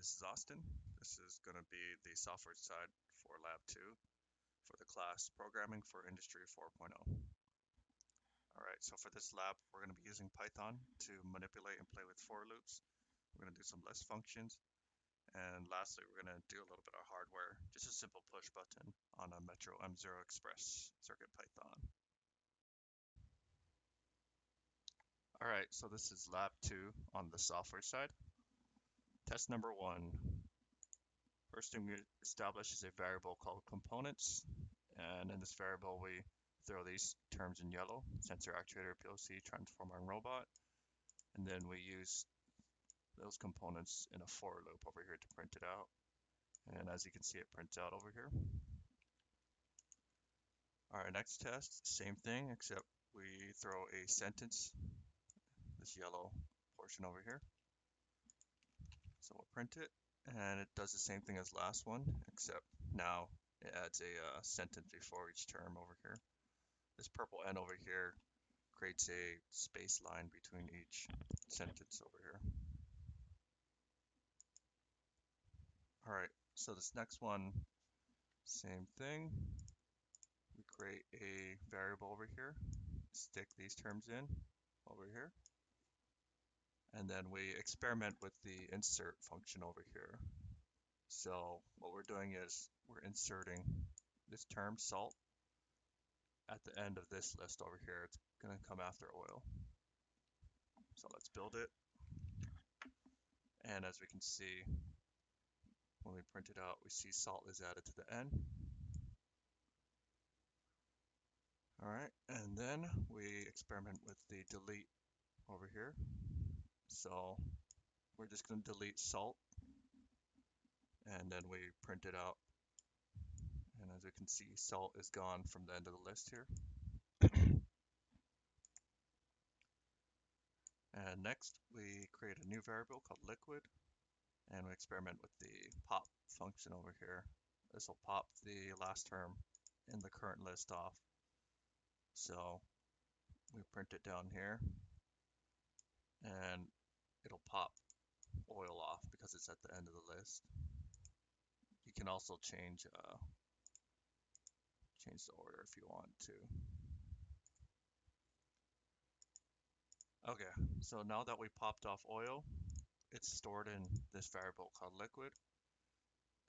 this is Austin. This is going to be the software side for Lab 2 for the class Programming for Industry 4.0. Alright, so for this lab, we're going to be using Python to manipulate and play with for loops. We're going to do some list functions. And lastly, we're going to do a little bit of hardware, just a simple push button on a Metro M0 Express Circuit Python. Alright, so this is Lab 2 on the software side. Test number 1. First thing we establish is a variable called components, and in this variable we throw these terms in yellow: sensor, actuator, PLC, transformer, and robot, and then we use those components in a for loop over here to print it out. And as you can see, it prints out over here. Our next test, same thing, except we throw a sentence, this yellow portion over here. So we'll print it, and it does the same thing as last one, except now it adds a sentence before each term over here. This purple N over here creates a space line between each sentence over here. Alright, so this next one, same thing. We create a variable over here, stick these terms in over here, and then we experiment with the insert function over here. So what we're doing is we're inserting this term, salt, at the end of this list over here. It's going to come after oil. So let's build it. And as we can see, when we print it out, we see salt is added to the end. Alright, and then we experiment with the delete over here. So we're just going to delete salt, and then we print it out. And as we can see, salt is gone from the end of the list here. And next, we create a new variable called liquid, and we experiment with the pop function over here. This will pop the last term in the current list off. So we print it down here, and it'll pop oil off because it's at the end of the list. You can also change the order if you want to. Okay, so now that we popped off oil, it's stored in this variable called liquid.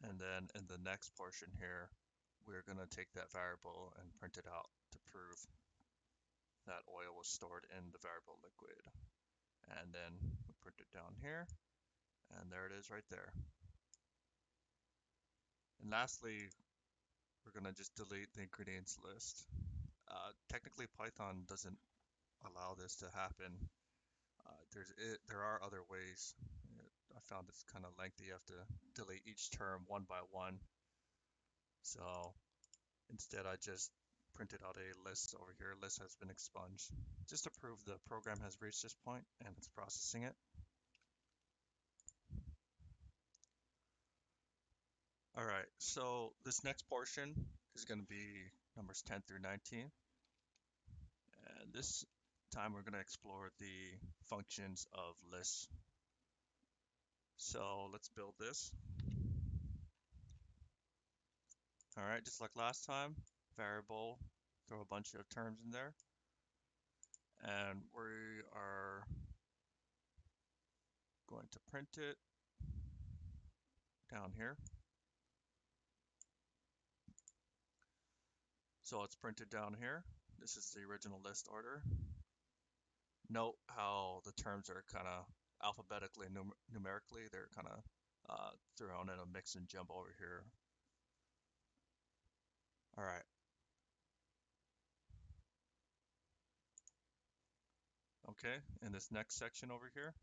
And then in the next portion here, we're going to take that variable and print it out to prove that oil was stored in the variable liquid. And then we print it down here, and there it is right there. And lastly, we're going to just delete the ingredients list. Technically, Python doesn't allow this to happen. There are other ways. I found it's kind of lengthy. You have to delete each term one by one. So instead, I just printed out a list over here. List has been expunged, just to prove the program has reached this point and it's processing it. All right, so this next portion is going to be numbers 10 through 19. And this time we're going to explore the functions of lists. So let's build this. All right, just like last time, variable, throw a bunch of terms in there. And we are going to print it down here. So it's printed down here. This is the original list order. Note how the terms are kind of alphabetically, numerically, they're kind of thrown in a mix and jumble over here. All right. Okay, in this next section over here,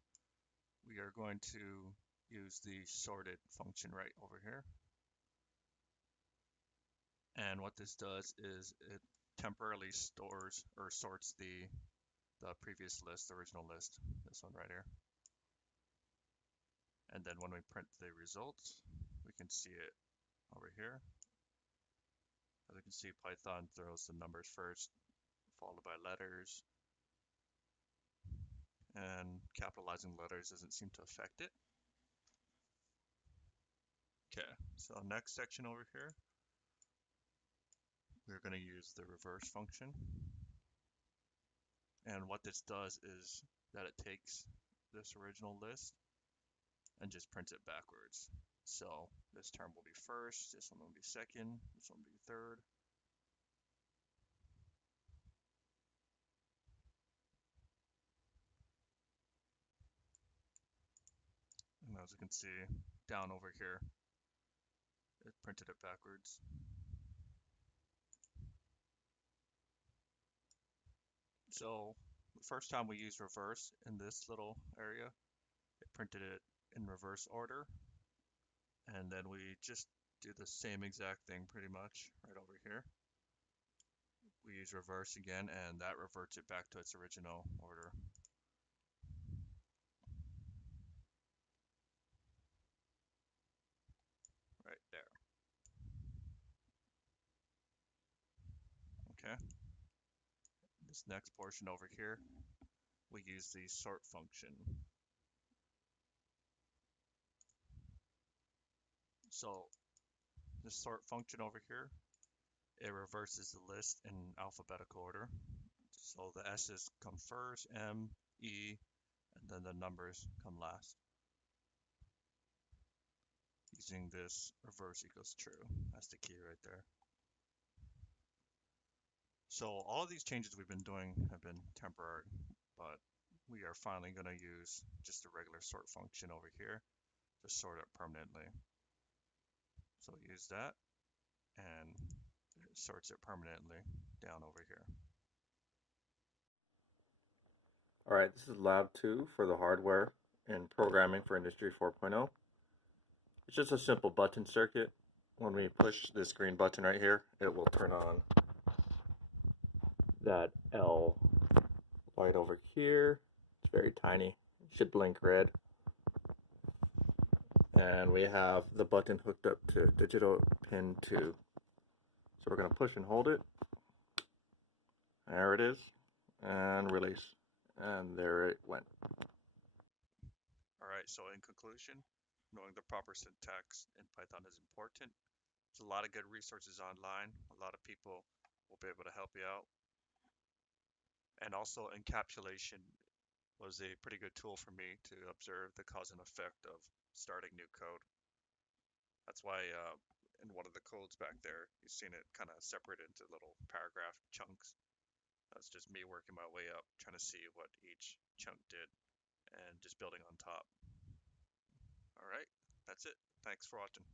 we are going to use the sorted function right over here. And what this does is it temporarily stores or sorts the previous list, the original list, this one right here. And then when we print the results, we can see it over here. As you can see, Python throws the numbers first, followed by letters. And capitalizing letters doesn't seem to affect it. So next section over here, we're going to use the reverse function. And what this does is that it takes this original list and just prints it backwards. So this term will be first, this one will be second, this one will be third. And as you can see down over here, it printed it backwards. So the first time we used reverse in this little area, it printed it in reverse order. And then we just do the same exact thing pretty much right over here. We use reverse again, and that reverts it back to its original order. Right there. Okay. This next portion over here, we use the sort function. So the sort function over here, it reverses the list in alphabetical order. So the S's come first, M, E, and then the numbers come last. Using this reverse equals true. That's the key right there. So all of these changes we've been doing have been temporary, but we are finally going to use just a regular sort function over here to sort it permanently. So use that, and it sorts it permanently down over here. All right, this is lab 2 for the hardware and programming for Industry 4.0. It's just a simple button circuit. When we push this green button right here, it will turn on that L light over here. It's very tiny. It should blink red. And we have the button hooked up to digital pin 2. So we're going to push and hold it. There it is. And release. And there it went. All right, so in conclusion, knowing the proper syntax in Python is important. There's a lot of good resources online. A lot of people will be able to help you out. And also encapsulation was a pretty good tool for me to observe the cause and effect of starting new code. That's why in one of the codes back there, you've seen it kind of separate into little paragraph chunks. That's just me working my way up, trying to see what each chunk did and just building on top. All right, that's it. Thanks for watching.